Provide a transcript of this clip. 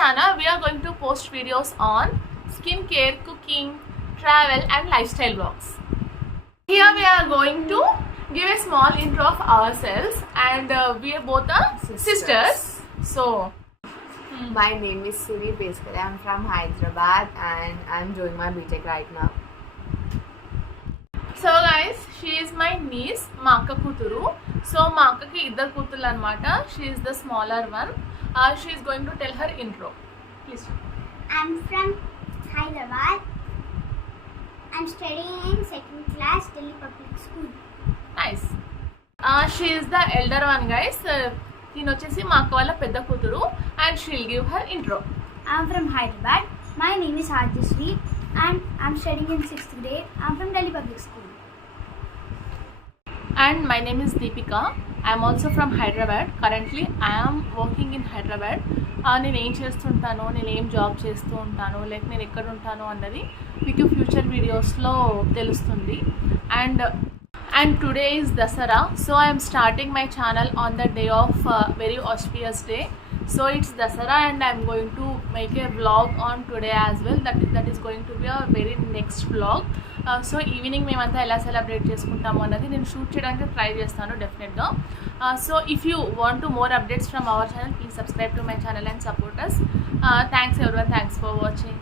channel we are going to post videos on skincare, cooking, travel and lifestyle vlogs. Here we are going to give a small intro of ourselves, and we are both sisters. So my name is Suri. Basically, I'm from Hyderabad and I'm doing my BTech right now. So guys, she is my niece, మా అక్క కూతురు. So మా అక్కకి ఇద్దరు కూతుర్లు అన్నమాట. She is the smaller one. She is going to tell her intro. Please. I'm from Hyderabad. I'm studying in second class, Delhi Public School. Nice. She is the elder one, guys. ఈయన వచ్చేసి మా అక్క వాళ్ళ పెద్ద కూతురు, and she'll give her intro. I'm from Hyderabad. My name is Hajyasri and I'm studying in 6th grade. I'm from Delhi Public School. And my name is Deepika. I'm also from Hyderabad. Currently I am working in Hyderabad. నేను ఏం చేస్తుంటాను, నేను ఏం job చేస్తూ ఉంటాను, like నేను ఎక్కడ ఉంటాను అన్నది మీకు ఫ్యూచర్ వీడియోస్లో తెలుస్తుంది. And today is Dasara, so I am starting my channel on the day of very auspicious day. So it's Dasara and I am going to make a vlog on today as well. That is going to be a very next vlog. So evening మేమంతా ఎలా celebrate చేసుకుంటాము అన్నది నేను shoot చేయడానికి try చేస్తాను డెఫినెట్గా. So if you want to more updates from our channel, please subscribe to my channel and support us. Thanks everyone, thanks for watching.